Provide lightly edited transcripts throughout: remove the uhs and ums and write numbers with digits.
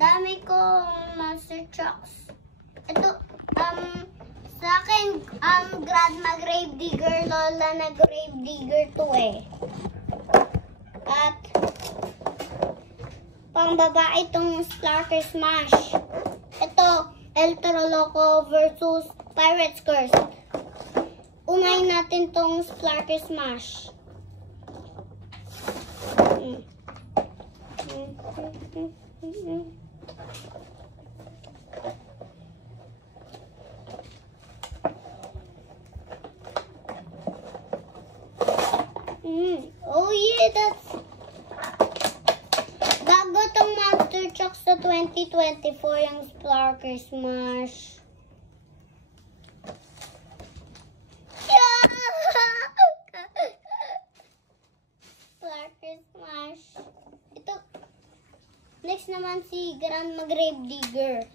Dami kong monster trucks. Ito, sa akin, Grandma Gravedigger, Lola na Gravedigger to eh. At, pang babae itong Splarker Smash. Ito, El Toro Loco versus Pirate's Curse. Unahin natin tong Splarker Smash. Oh yeah, that's bago tong Monster Truck sa 2024 yung Splarker Smash. Splarker Smash. Ito. Next naman si Grandma Gravedigger.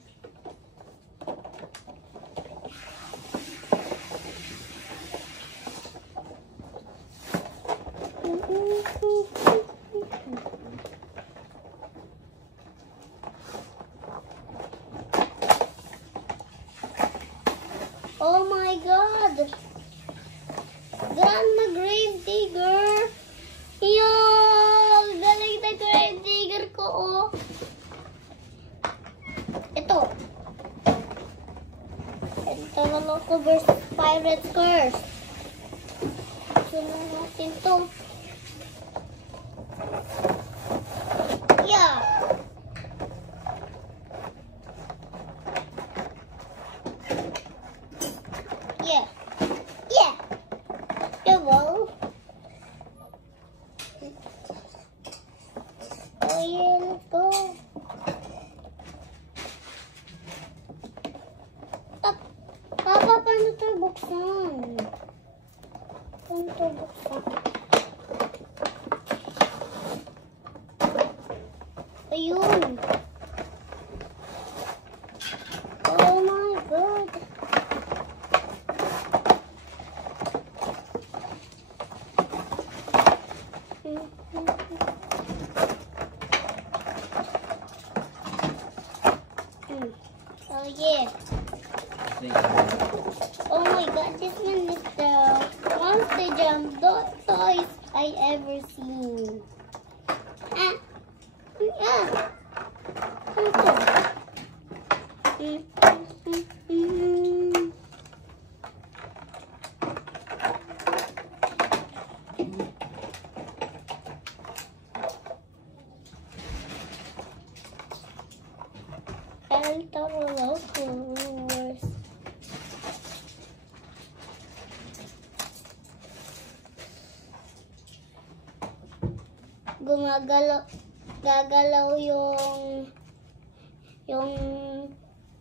Oh my God! Grandma Gravedigger! Yo! Galing na Gravedigger ko, oh! Ito. Ito na Loco versus Pirate's Curse. Sunod natin to. Yeah! Yeah. Yeah. Double. Oh yeah, let's go. Papa, paano ito buksan? Paano ito buksan? Ayun. Oh my God. Oh yeah. Oh my God, this one is the Monster Jam toys I ever seen. El Toro Loco. Gagalaw yung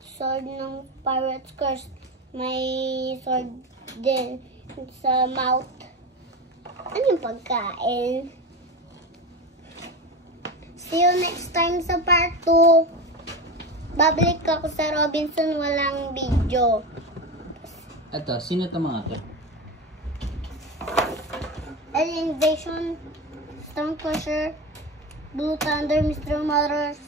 sword ng Pirate's Curse. May sword din sa mouth. Ano yung pagkain? See you next time sa part 2. Babalik ako sa Robinson, walang video. Ito, sino ito mga ito? Alien Invasion, Storm Crusher, Blue Thunder, Mr. Motors,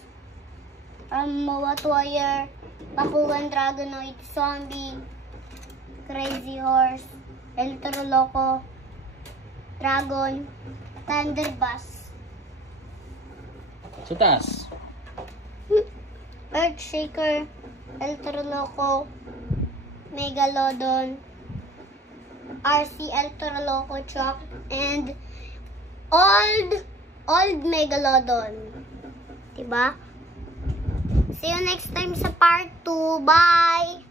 Mowat Warrior, Bakugan Dragonoid, Zombie, Crazy Horse, El Toro Loco, Dragon, Thunderbass. Sa taas. Earthshaker, El Toro Loco, Megalodon, RC El Toro Loco Truck, and old Megalodon. Diba? See you next time sa part 2. Bye!